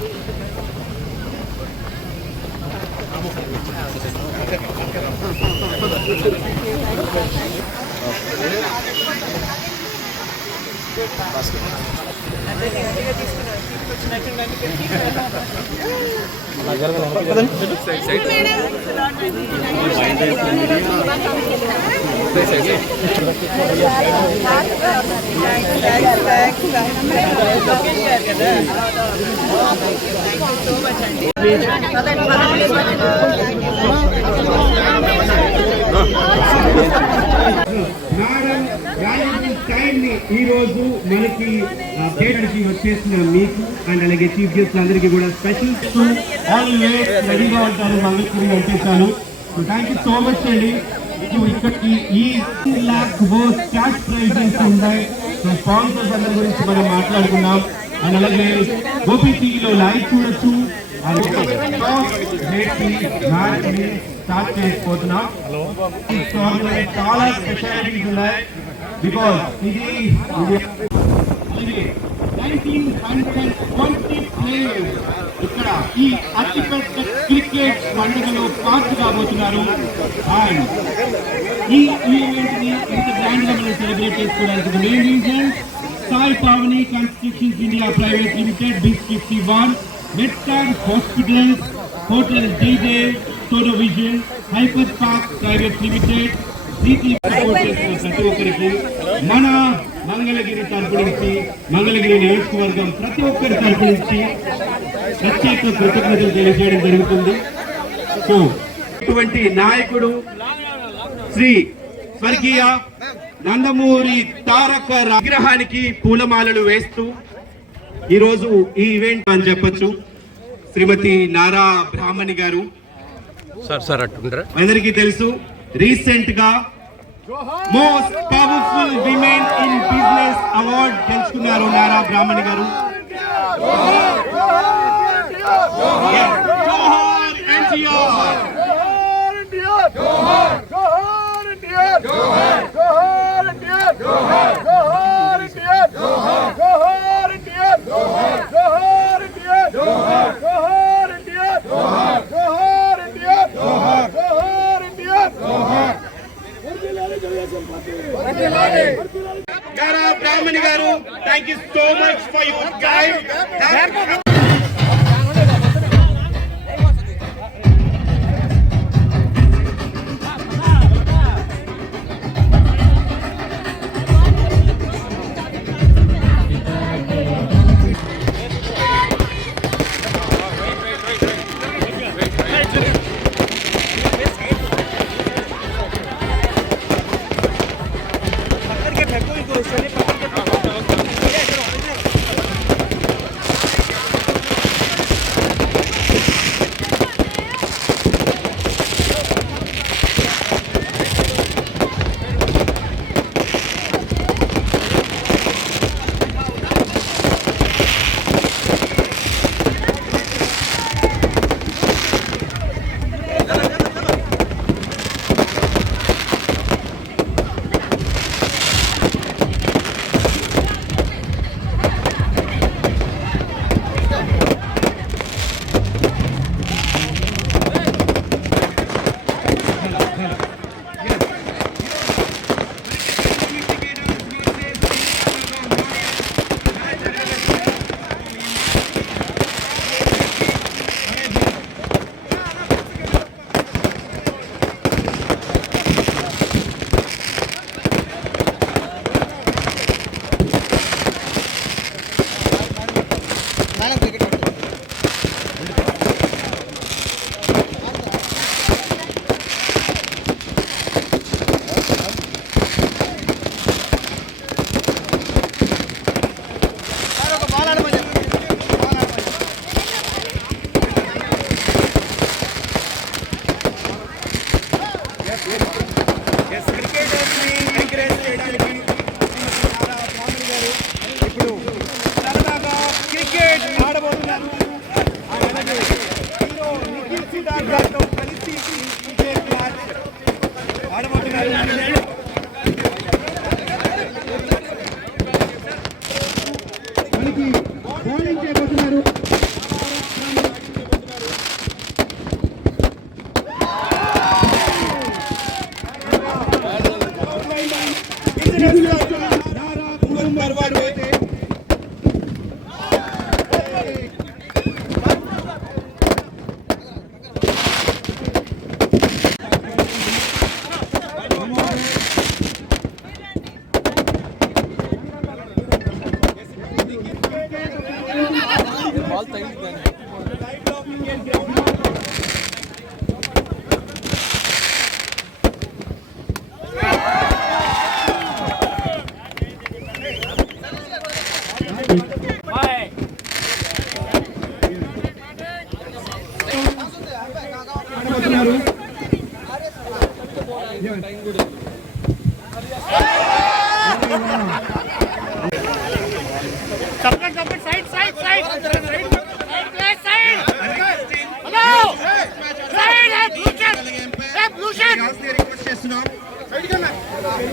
ఈ రోజు మనకి థియేటర్కి వచ్చేసిన మీకు అండ్ అలాగే చీఫ్ గెస్ట్ అందరికీ కూడా స్పెషల్ ఆల్వేస్ రెడీగా ఉంటారు మంగళగిరి వచ్చేసాను. So thank you so much అండి. ఇక్కడికి ఈ £1,00,000 క్యాష్ ప్రైజెస్ ఉన్నాయి. సో స్పాన్సర్స్ అందరి గురించి మనం మాట్లాడుకున్నాం. అండ్ అలాగే గోపి టీవీలో లైవ్ చూడొచ్చు. స్టార్ట్ చేసుకుంటున్నాం. చాలా స్పెషాలిటీస్ ఉన్నాయి. బికాస్ ఇది 1920 ప్లేయర్స్ ఇక్కడ ఈ అతిపెద్ద క్రికెట్ పండుగలో పార్ట్ కాబోతున్నారు. అండ్ ఈ ఈవెంట్ ని ఇంత గ్రాండ్ గా మనం సెలబ్రేట్ చేసుకోవడానికి main reason Sai Pavani constructions India private limited, big 51, Metstar hospitals, hotel DJ, సోడో vision, hyper park private limited, ప్రతి ఒక్కరికి మన మంగళగిరి తరపు నుంచి, మంగళగిరి నియోజకవర్గం ప్రతి ఒక్కరి తరపు నుంచి ప్రత్యేక కృతజ్ఞతలు తెలియజేయడం జరుగుతుంది. సో ఇటువంటి నాయకుడు శ్రీ స్వర్గీయ నందమూరి తారక విగ్రహానికి పూలమాలలు వేస్తూ ఈరోజు ఈ ఈవెంట్ అని చెప్పొచ్చు. శ్రీమతి నారా బ్రాహ్మణి గారు అందరికీ తెలుసు, రీసెంట్ గా most powerful women in business award గెలుచుకున్నారు నారా బ్రాహ్మణి గారు. జోహార్ ఎన్టీఆర్, జోహార్ ఎన్టీఆర్, జోహార్ జోహార్ ఎన్టీఆర్, జోహార్ జోహార్ ఎన్టీఆర్, జోహార్ జోహార్ ఎన్టీఆర్, జోహార్ జోహార్ ఎన్టీఆర్, జోహార్ జోహార్ ఎన్టీఆర్, జోహార్ జోహార్ ఎన్టీఆర్, జోహార్ జోహార్ ఎన్టీఆర్, జోహార్ జోహార్ ఎన్టీఆర్, జోహార్ నారా బ్రాహ్మణి గారు. Thank you so much for your guide.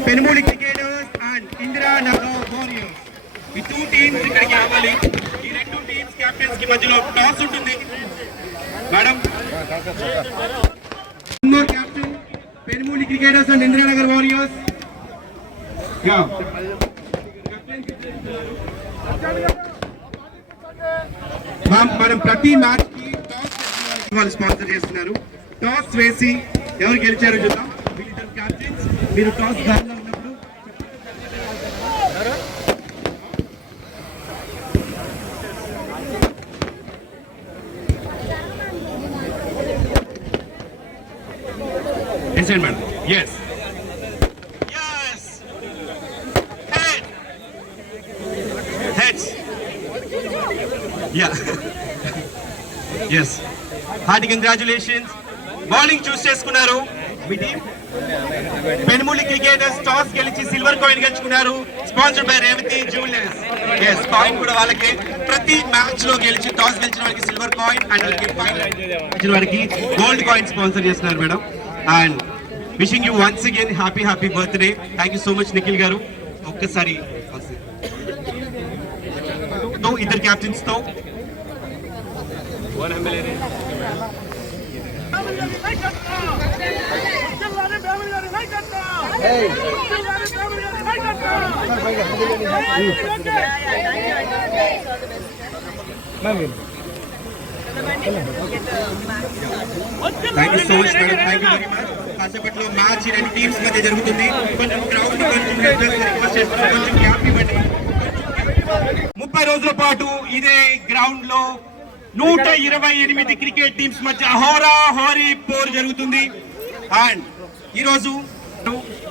Penumudi cricketers and Indiranagar warriors ఈ టూ టీమ్స్ ఇక్కడికి రావాలి. ఈ రెండు టీమ్స్ కెప్టెన్స్ కి మధ్యలో టాస్ ఉంటుంది. Madam captain Penumudi cricketers and Indiranagar warriors. మనం ప్రతి మ్యాచ్ కి టాస్ స్పాన్సర్ చేస్తున్నారు. టాస్ వేసి ఎవరు గెలిచారో చూద్దాం. వీళ్ళిద్దరు కెప్టెన్స్. మీరు టాస్ దానిలో ఉన్నప్పుడు madam yes hearty congratulations. Bowling choose చేసుకున్నారు మీ టీం. పెనుమూలి క్రికెటర్స్ టాస్ గెలిచి సిల్వర్ కాయిన్ గెలుచుకున్నారు. Sponsored by Revathi jewellers. Yes coin కూడా వాళ్ళకి. ప్రతి మ్యాచ్ లో గెలిచి టాస్ గెలిచిన వారికి సిల్వర్ కాయిన్ అండ్ గెలిచిన వారికి గోల్డ్ కాయిన్ స్పాన్సర్ చేస్తున్నారు madam. And wishing you once again happy birthday. Thank you so much Nikhil గారు. ఒక్కసారి ఇద్దరు క్యాప్టెన్స్ తో thank you so much madam. Thank you very much. కాసేపట్లో మ్యాచ్ రెండు టీమ్స్ మధ్య జరుగుతుంది. కొంచెం గ్రౌండ్ రిక్వెస్ట్ చేస్తున్నాం. కొంచెం గ్యాప్ ఇవ్వండి. 30 రోజుల పాటు ఇదే గ్రౌండ్ లో 128 క్రికెట్ టీమ్స్ మధ్య హోరీ పోర్ జరుగుతుంది. అండ్ ఈరోజు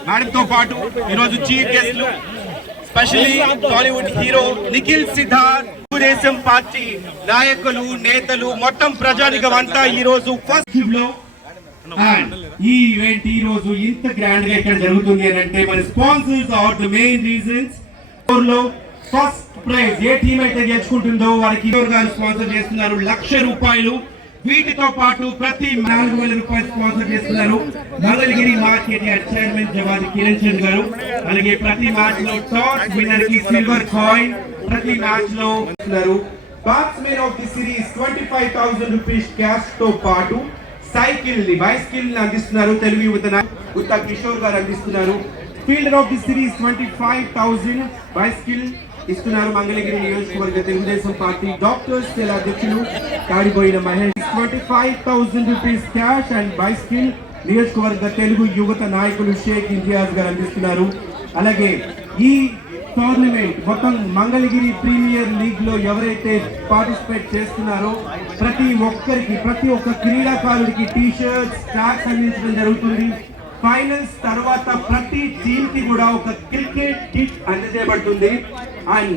మేడం తో పాటు ఈరోజు చీఫ్ గెస్ట్లు specially Bollywood hero Nikhil Siddharth, Telugu Desam party నాయకులు, నేతలు, మొత్తం ప్రజానికం అంతా ఈ రోజు ఫస్ట్ లో. ఈ ఈవెంట్ ఈ రోజు ఇంత గ్రాండ్ గా ఇక్కడ జరుగుతుంది అని అంటే మన sponsors are the main reasons. First prize ఏ టీం అయితే గెలుచుకుంటుందో వారికి స్పాన్సర్ చేస్తున్నారు ₹1,00,000. వీటితో పాటు ప్రతి 4,000 రూపాయలు స్పాన్సర్ చేస్తున్నారు Mangalagiri market yard chairman Jawadi Kiran Chand గారు. అలాగే ప్రతి మ్యాచ్ లో టాస్ విన్నర్ కి సిల్వర్ కాయిన్ ప్రతి మ్యాచ్ లో ఇస్తున్నారు. Batsmen of the series 25,000 rupees cash తో పాటు బైస్కిల్ అందిస్తున్నారు. తెలుగు యువత గుత్తా కిషోర్ గారు అందిస్తున్నారు. Fielder of the series 25,000 bicycle ఇస్తున్నారు మంగళగిరి నియోజకవర్గ తెలుగుదేశం పార్టీ డాక్టర్స్ సెల్ అధ్యక్షులు కాడిపోయిన Mahesh. 25,000 rupees cash and bicycle నియోజకవర్గ తెలుగు యువత నాయకులు షేక్ ఇంతియాజ్ గారు అందిస్తున్నారు. అలాగే ఈ టోర్నమెంట్ మొత్తం మంగళగిరి ప్రీమియర్ లీగ్ లో ఎవరైతే పార్టిసిపేట్ చేస్తున్నారో ప్రతి ఒక్క క్రీడాకారుడికి టీ షర్ట్స్, ట్యాగ్స్ అందించడం జరుగుతుంది. ఫైనల్స్ తర్వాత ప్రతి టీమ్ కి కూడా ఒక క్రికెట్ కిట్ అందజేయబడుతుంది. అండ్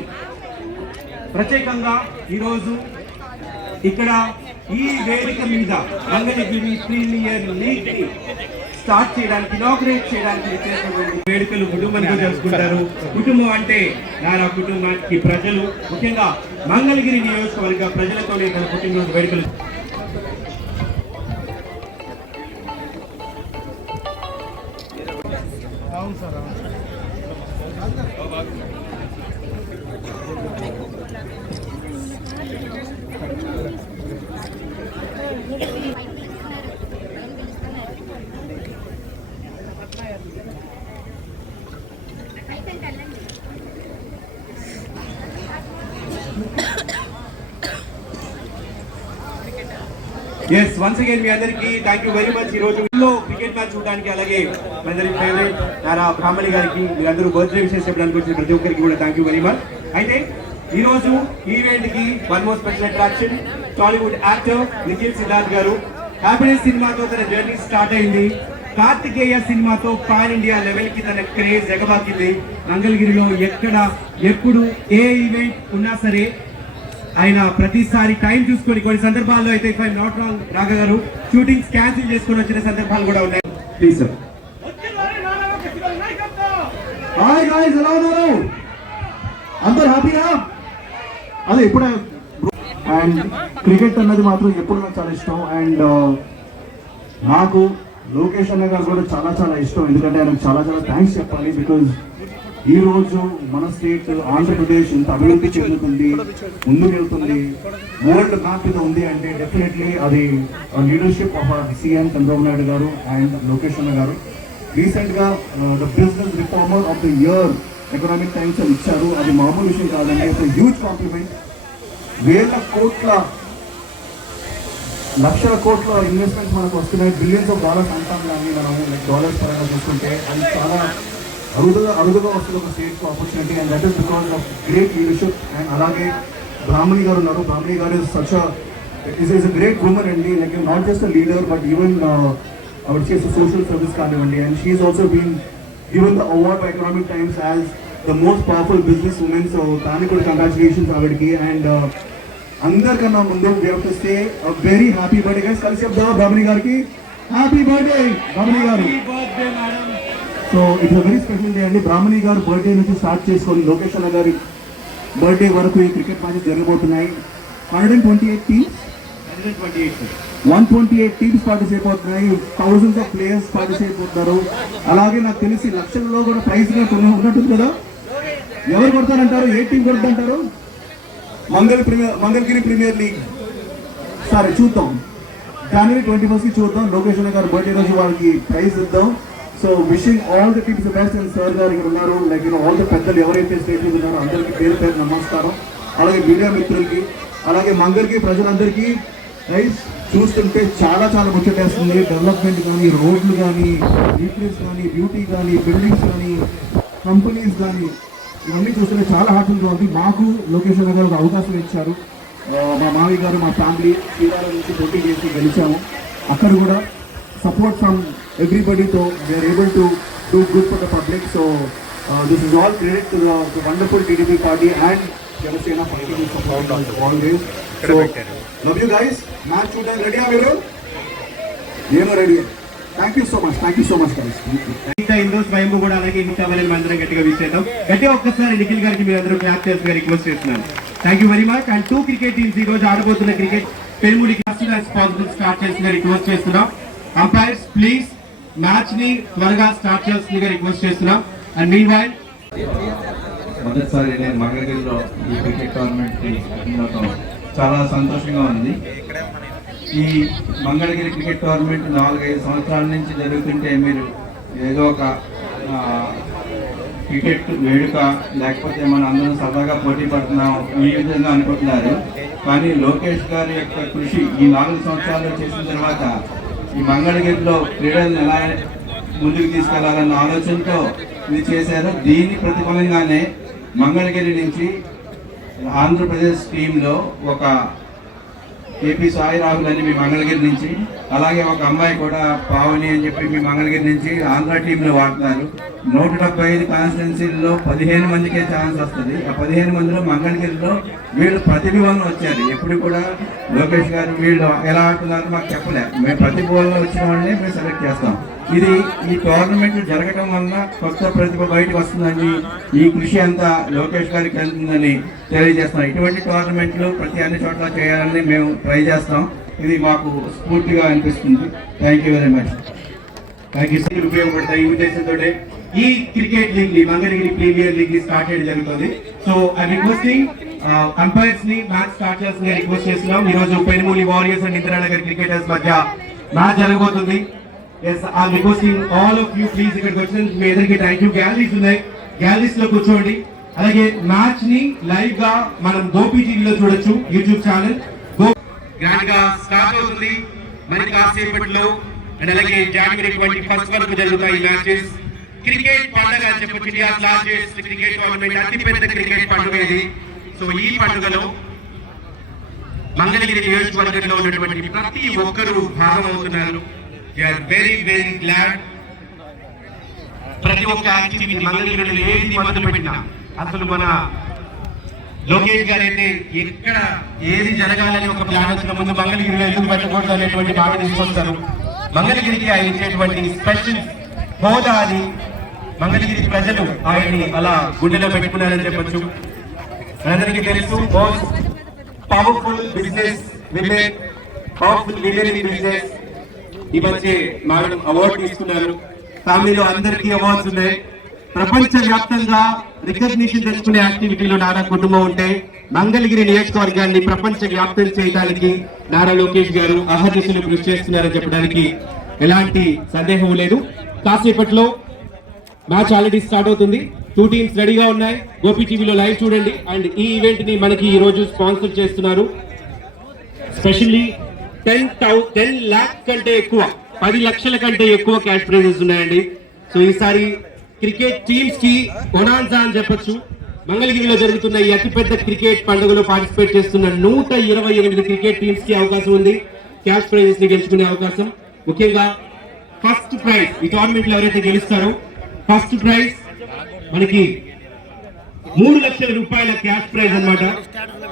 ప్రత్యేకంగా ఈరోజు ఇక్కడ ఈ వేదిక మీద మంగళగిరి ప్రీమియర్ లీగ్ ని స్టార్ట్ చేయడానికి, ఇనాగ్రేట్ చేయడానికి వేడుకలు కుటుంబంగా జరుపుకుంటారు. కుటుంబం అంటే నా కుటుంబానికి ప్రజలు, ముఖ్యంగా మంగళగిరి నియోజకవర్గ ప్రజలతోనే తన పుట్టినరోజు వేడుకలు. Yes, once again, మీ అందరికి థ్యాంక్ యూ వెరీ మచ్. ఈ రోజు క్రికెట్ మ్యాచ్ చూడడానికి, అలాగే మనందరి ఫేవరెట్ నారా బ్రాహ్మణి గారికి మీరందరూ బర్త్డే విషయం చెప్పడానికి వచ్చిన ప్రతి ఒక్కరికి కూడా థ్యాంక్ యూ వెరీ మచ్. అయితే ఈ రోజు ఈవెంట్ కి one more special attraction. Tollywood actor Nikhil Siddharth గారు. హ్యాపీనెస్ సినిమాతో తన జర్నీ స్టార్ట్ అయింది. కార్తికేయ సినిమాతో పాన్ ఇండియా లెవెల్ కి తన క్రేజ్ ఎగబాకింది. మంగళగిరిలో ఎక్కడ ఎప్పుడు ఏ ఈవెంట్ ఉన్నా సరే ఆయన ప్రతిసారి టైం చూసుకొని, కొన్ని సందర్భాల్లో అయితే ఇఫ్ ఐ నాట్ రాంగ్ రాఘ గారు షూటింగ్స్ క్యాన్సిల్ చేసుకొని వచ్చిన సందర్భాలు కూడా ఉన్నాయి. Please sir. హాయ్ గాయ్స్, ఎలా ఉన్నారు? అందరు హ్యాపీగా? అదే ఇప్పుడే. అండ్ క్రికెట్ అన్నది మాత్రం ఎప్పుడు నాకు చాలా ఇష్టం. అండ్ నాకు లోకేష్ అన్న గారు కూడా చాలా చాలా ఇష్టం. ఎందుకంటే ఆయనకు చాలా చాలా థ్యాంక్స్ చెప్పాలి. బికాజ్ ఈ రోజు మన స్టేట్ ఆంధ్రప్రదేశ్ ఇంత అభివృద్ధి చెందుతుంది, ముందుకు వెళ్తుంది, వరల్డ్ మ్యాప్ మీద ఉంది అంటే డెఫినెట్లీ అది leadership of CM Chandrababu Naidu గారు అండ్ లోకేష్ అన్న గారు. రీసెంట్ గా the business reformer of the year economic times అని ఇచ్చారు. అది మామూలు విషయం కాదండి, ఒక హ్యూజ్ కాంప్లిమెంట్. వేల కోట్ల లక్షల కోట్ల ఇన్వెస్ట్మెంట్స్ మనకు వస్తున్నాయి. బిలియన్స్ ఆఫ్ డాలర్స్ అంటాం, కానీ మనము లైక్ డాలర్స్ పరంగా చూసుకుంటే అది చాలా అరుదుగా వస్తుంది ఒక state opportunity. And that is because of great leadership. And అలాగే బ్రాహ్మణి గారు ఉన్నారు. బ్రాహ్మణి గారు ఇస్ అ గ్రేట్ ఉమెన్ అండి. Like not just a leader but even ఆవిడ చేసే సోషల్ సర్వీస్ కానివ్వండి. And she's also been given the award by economic times as the most powerful business women. So దానికి కూడా కంగ్రాచులేషన్స్ ఆవిడకి. And అందరికన్నా ముందు we have to say a very happy birthday guys. కలిసి చెప్దాం బ్రాహ్మణి గారికి హ్యాపీ బర్త్డే బ్రాహ్మణి గారు. So it's a very special day అండి. బ్రాహ్మణి గారు బర్త్డే నుంచి స్టార్ట్ చేసుకొని లోకేష్ అన్న గారి బర్త్డే వరకు ఈ క్రికెట్ మ్యాచెస్ జరగబోతున్నాయి. 128 టీమ్స్ 128 టీమ్స్ పార్టిసిపేట్ అవుతున్నాయి. థౌసండ్స్ ఆఫ్ ప్లేయర్స్ పార్టిసిపేట్ అవుతున్నారు. అలాగే నాకు తెలిసి లక్షల్లో కూడా ప్రైజ్ గా ఉన్నట్టుంది కదా. ఎవరు కొడతారంటారు? ఏ టీం కొడతారంటారు? Mangalagiri premier league. సరే చూద్దాం, జనవరి 21st కి చూద్దాం. లోకేష్ అన్న గారు బర్త్డే రోజు వాళ్ళకి ప్రైజ్ ఇద్దాం. So wishing all the teams the best. And sir గారు ఇక్కడ ఉన్నారు. లైక్ ఆల్ ద పెద్దలు ఎవరైతే స్టేట్ మీద ఉన్నారో అందరికీ పేరు పేరు నమస్కారం. అలాగే మీడియా మిత్రులకి, అలాగే మంగళగిరి ప్రజలందరికీ రైస్ చూస్తుంటే చాలా చాలా ముచ్చటేస్తుంది. డెవలప్మెంట్ కానీ, రోడ్లు కానీ, రీప్లేస్ కానీ, బ్యూటీ కానీ, బిల్డింగ్స్ కానీ, కంపెనీస్ కానీ, ఇవన్నీ చూస్తుంటే చాలా హ్యాపీగా ఉంది. మాకు లోకేష్ అన్న గారు ఒక అవకాశం ఇచ్చారు. మా మావయ్య గారు, మా ఫ్యామిలీ శ్రీవారం నుంచి పోటీ చేసి గెలిచాము. అక్కడ కూడా సపోర్ట్ ఫ్రమ్ everybodyతో we are able to do good for the public. So this is all credit to the wonderful TDP party and Janasena party who support us always. So love you guys. Match చూడడానికి ready మీరు? నేను ready. Thank you so much guys. ఇంకా ఇందులో స్వయంభూ కూడా అలాగే ఇంకా వాళ్ళని అందరం గట్టిగా విష్ చేద్దాం. గట్టిగా ఒక్కసారి నిఖిల్ గారికి మీరు అందరూ క్లాప్ చేసి రిక్వెస్ట్ చేస్తున్నాను. Thank you very much. And 2 cricket teams ఈ రోజు ఆడబోతున్న క్రికెట్ పెరుముడికి పాసిబుల్ స్టార్ట్ చేసిన రిక్వెస్ట్ చేస్తున్నాం. అంపైర్స్ ప్లీజ్ మ్యాచ్ ని త్వరగా స్టార్ట్ చేస్తుందిగా రిక్వెస్ట్ చేస్తున్నాం. అండ్ మీన్ వైల్ మొదటిసారి నేను మంగళగిరిలో ఈ క్రికెట్ టోర్నమెంట్ కి ఉండటం చాలా సంతోషంగా ఉంది. ఈ మంగళగిరి క్రికెట్ టోర్నమెంట్ 4-5 సంవత్సరాల నుంచి జరుగుతుంటే మీరు ఏదో ఒక క్రికెట్ వేడుక లేకపోతే మన అందరం సరదాగా పోటీ పడుతున్నాం ఈ విధంగా అనుకుంటున్నారు. కానీ లోకేష్ గారి యొక్క కృషి ఈ 4 సంవత్సరాల్లో చేసిన తర్వాత ఈ మంగళగిరిలో క్రీడలను ఎలా ముందుకు తీసుకెళ్లాలన్న ఆలోచనతో ఇది చేశారు. దీని ప్రతిఫలంగానే మంగళగిరి నుంచి ఆంధ్రప్రదేశ్ టీంలో ఒక కేపీ సాయి రాహుల్ అని మీ మంగళగిరి నుంచి, అలాగే ఒక అమ్మాయి కూడా పావని అని చెప్పి మీ మంగళగిరి నుంచి ఆంధ్ర టీంలో వాడుతున్నారు. 175 కాన్స్టిట్యున్సీల్లో 15 మందికే ఛాన్స్ వస్తుంది. ఆ 15 మందిలో మంగళగిరిలో వీళ్ళు ప్రతిభ వలన వచ్చారు. ఎప్పుడు కూడా లోకేష్ గారు వీళ్ళు ఎలా ఆడుతున్నారో మాకు చెప్పలే. మేము ప్రతిభ వలన వచ్చిన వాళ్ళని మేము సెలెక్ట్ చేస్తాం. ఇది ఈ టోర్నమెంట్ జరగడం వలన కొత్త ప్రతిభ బయటకు వస్తుందని, ఈ కృషి అంతా లోకేష్ గారికి వెళ్తుందని తెలియజేస్తాం. ఇటువంటి టోర్నమెంట్లు ప్రతి అన్ని చోట్ల చేయాలని మేము ట్రై చేస్తాం. ఇది మాకు స్ఫూర్తిగా అనిపిస్తుంది. Thank you very much. Thank you. ఉపయోగపడతాయి ఈ ఉద్దేశంతో ఈ క్రికెట్ లీగ్ ని మంగళగిరి ప్రీమియర్ లీగ్ ని స్టార్ట్ చేయడం జరుగుతుంది. సో ఐ రిక్వెస్టింగ్ అంపైర్స్ ని మ్యాచ్ స్టార్ట్ చేస్తున్నా రిక్వెస్ట్ చేస్తున్నాం. ఈ రోజు Penumuli warriors and Indiranagar cricketers మధ్య మ్యాచ్ జరగబోతుంది. Yes I requesting all of you please ఇక్కడికి వచ్చిన మీ అందరికీ థ్యాంక్ యూ. గ్యాలరీస్ ఉన్నాయి, గ్యాలరీస్ లో కూర్చోండి. అలాగే మ్యాచ్ ని లైవ్ గా మనం గోపి టీవీలో చూడొచ్చు, యూట్యూబ్ ఛానల్. గ్రాండ్ గా స్టార్ట్ అవుతుంది మరి కాసేపట్లో. అండ్ అలాగే జనవరి 21 వరకు జరుగుతాయి ఈ మ్యాచెస్. క్రికెట్ పండుగ అని చెప్పొచ్చు. ఇండియా లార్జెస్ట్ క్రికెట్ టోర్నమెంట్, అతిపెద్ద క్రికెట్ పండుగ ఇది. సో ఈ పండుగలో మంగళగిరి నియోజకవర్గంలో ఉన్నటువంటి ప్రతి ఒక్కరూ భాగమవుతున్నారు. Very very glad. ప్రతి ఒక్క యాక్టివిటీ మంగళగిరిలో ఏది మొదలు పెట్టినా అసలు మన లోకేష్ గారు అయితే ఎక్కడ ఏది జరగాలని ఒక ప్లాన్ వచ్చిన ముందు మంగళగిరిలో ఎందుకు పెట్టకూడదు అనేటువంటి మాట తీసుకొస్తారు. మంగళగిరికి ఆయన ఇచ్చేటువంటి స్పెషల్ హోదా అని మంగళగిరి ప్రజలు ఆయన్ని అలా గుండెలో పెట్టుకున్నారని చెప్పొచ్చు. అందరికీ తెలుసు, most powerful business women, powerful leader in business. ఈ మధ్య మేడం అవార్డు తీసుకున్నారు. ఫ్యామిలీలో అందరికీ అవార్డ్స్ ఉన్నాయి. ప్రపంచ వ్యాప్తంగా రికగ్నిషన్ తెచ్చుకునే యాక్టివిటీలో నారా కుటుంబం ఉంటే మంగళగిరి నియోజకవర్గాన్ని ప్రపంచ వ్యాప్తం చేయడానికి నారా లోకేష్ గారు అహర్నిశలు కృషి చేస్తున్నారని చెప్పడానికి ఎలాంటి సందేహం లేదు. కాసేపట్లో మ్యాచ్ ఆల్రెడీ స్టార్ట్ అవుతుంది. 2 టీమ్స్ రెడీగా ఉన్నాయి. గోపి టీవీలో లైవ్ చూడండి. అండ్ ఈ ఈవెంట్ ని మనకి ఈ రోజు స్పాన్సర్ చేస్తున్నారు. స్పెషల్లీ 10 lakh కంటే ఎక్కువ, 10 లక్షల కంటే ఎక్కువ క్యాష్ ప్రైజెస్ ఉన్నాయండి. సో ఈసారి క్రికెట్ టీమ్స్ కి బొనాన్సా అని చెప్పొచ్చు. మంగళగిరిలో జరుగుతున్న ఈ అతిపెద్ద క్రికెట్ పండుగలో పార్టిసిపేట్ చేస్తున్న 128 క్రికెట్ టీమ్స్ కి అవకాశం ఉంది క్యాష్ ప్రైజెస్ ని గెలుచుకునే అవకాశం. ముఖ్యంగా ఫస్ట్ ప్రైజ్ ఈ టోర్నమెంట్ లో ఎవరైతే గెలుస్తారో ఫస్ట్ ప్రైజ్ మనకి 3 లక్షల రూపాయల క్యాష్ ప్రైజ్ అన్నమాట.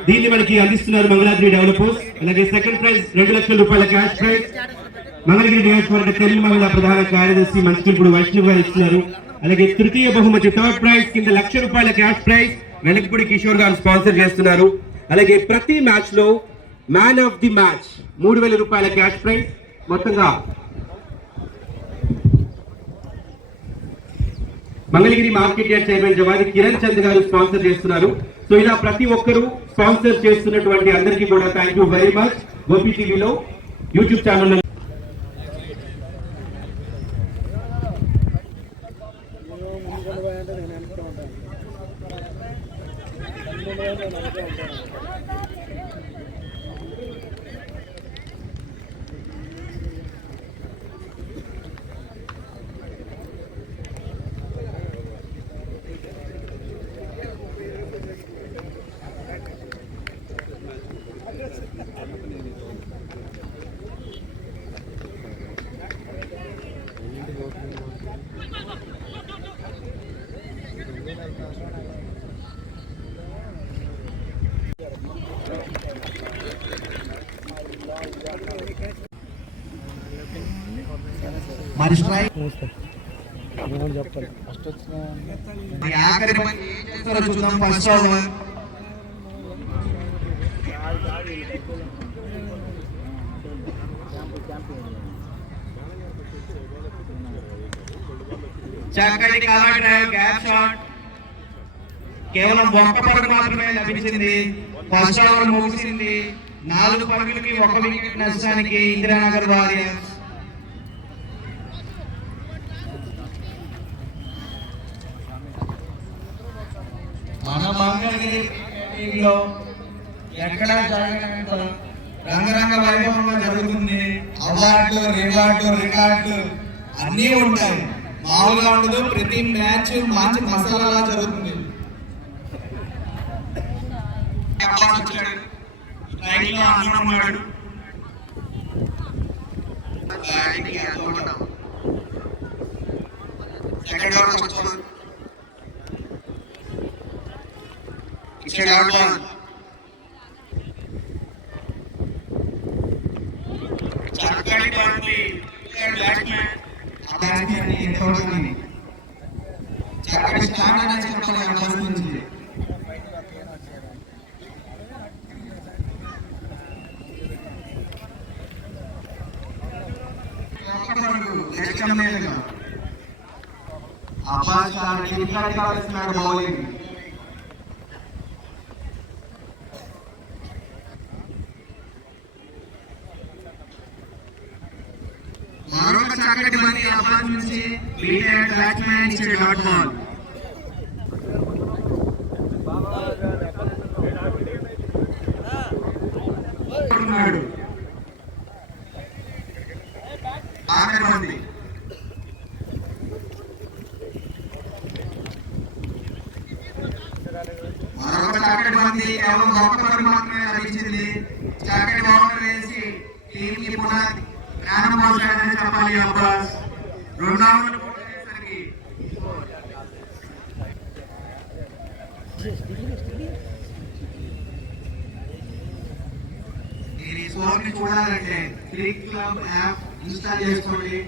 దీన్ని మనకి అందిస్తున్నారు మంగళగిరి డెవలపర్స్. అలాగే సెకండ్ ప్రైజ్ 2 లక్షల రూపాయల క్యాష్ ప్రైజ్ మంగళగిరి నియోజకవర్గ తెలుగు మహిళా ప్రధాన కార్యదర్శి మంచికూరు వైష్ణవ్ గారు ఇస్తున్నారు. అలాగే తృతీయ బహుమతి థర్డ్ ప్రైజ్ కింద 1,00,000 రూపాయల క్యాష్ ప్రైజ్ వెనకపూడి కిషోర్ గారు స్పాన్సర్ చేస్తున్నారు. అలాగే ప్రతి మ్యాచ్ లో మ్యాన్ ఆఫ్ ది మ్యాచ్ 3,000 రూపాయల క్యాష్ ప్రైజ్. మొత్తంగా Mangalagiri market yard chairman Jawadi Kiran Chand గారు స్పాన్సర్ చేస్తున్నారు. సో ఇలా ప్రతి ఒక్కరూ స్పాన్సర్ చేస్తున్నటువంటి అందరికీ కూడా thank you very much. Gopi టీవీలో యూట్యూబ్ ఛానల్ మరి స్ట్రైక్ చూద్దాం. ఫస్ట్ ఓవర్ చక్కటి కవర్ డ్రైవ్, గ్యాప్ షాట్ కేవలం 1 పరుగు మాత్రమే లభించింది. ఫస్ట్ ఓవర్ ముగిసింది. 4 పరుగులకి 1 వికెట్ నష్టానికి ఇందిరానగర్ వారియర్స్. మన మంగళగిరిలో ఎక్కడా జరగనంత రంగరంగ వైభవంగా జరుగుతుంది. అవార్డు, రివార్డు, రికార్డు అన్నీ ఉంటాయి. మామూలుగా ఉండదు. ప్రతి మ్యాచ్ మంచి మసాలా జరుగుతుంది. సెకండ్ ఓవర్ ఫస్ట్ ఓవర్ ఇచ్చాడు అవుట్ బాల్. చక్కటి బౌండరీ బ్యాట్స్మెన్ ఆ బ్యాట్స్మెన్ ఎంత అవుతుంది. చక్కటి స్టాండ్ అనేది చెప్పాలి అవకాశం నుంచి. అబ్బాస్ ఇక్కడ కావాల్సిన బౌలింగ్. మరొక చక్కటి బంతి అబ్బాస్ నుంచి బీటెడ్ బ్యాట్స్మెన్ ఇచ్చే డాట్ బాల్. ఆఖరి బంతి మరొక చక్కటి బంతి కేవలం 1 పరుగు మాత్రమే లభించింది. చక్కటి బౌండరీ వేసి టీమ్ కి పునాది జ్ఞానం పోసాడని చెప్పాలి అబ్బాస్. రెండో ఓవర్ పూర్తి చేసేసరికి మీరు ఈ స్కోర్ ని చూడాలంటే క్రిక్ క్లబ్ యాప్ ఇన్స్టాల్ చేసుకోండి.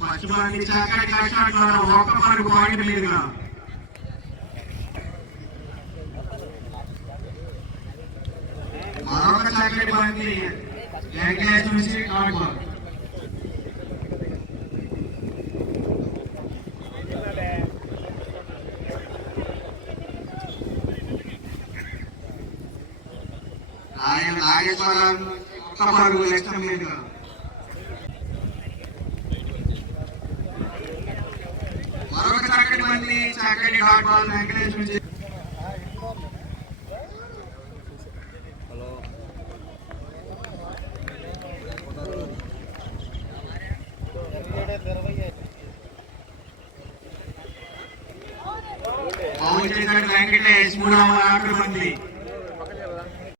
పశ్చిమానికి చక్కటి కష్టాల ద్వారా ఒక్క పరుగు పాయింట్ మీదుగా మరొక చక్కటి బంతి వెంకటేష్ నుంచి డాట్ బాల్. నాగేశ్వరం ఒక్క పరుగు లక్ష్యం మీదుగా మరొక చక్కటి బంతి చక్కటి డాట్ బాల్ వెంకటేష్ నుంచి. వెంకటేష్ మూడవ ఆఖరి బంతి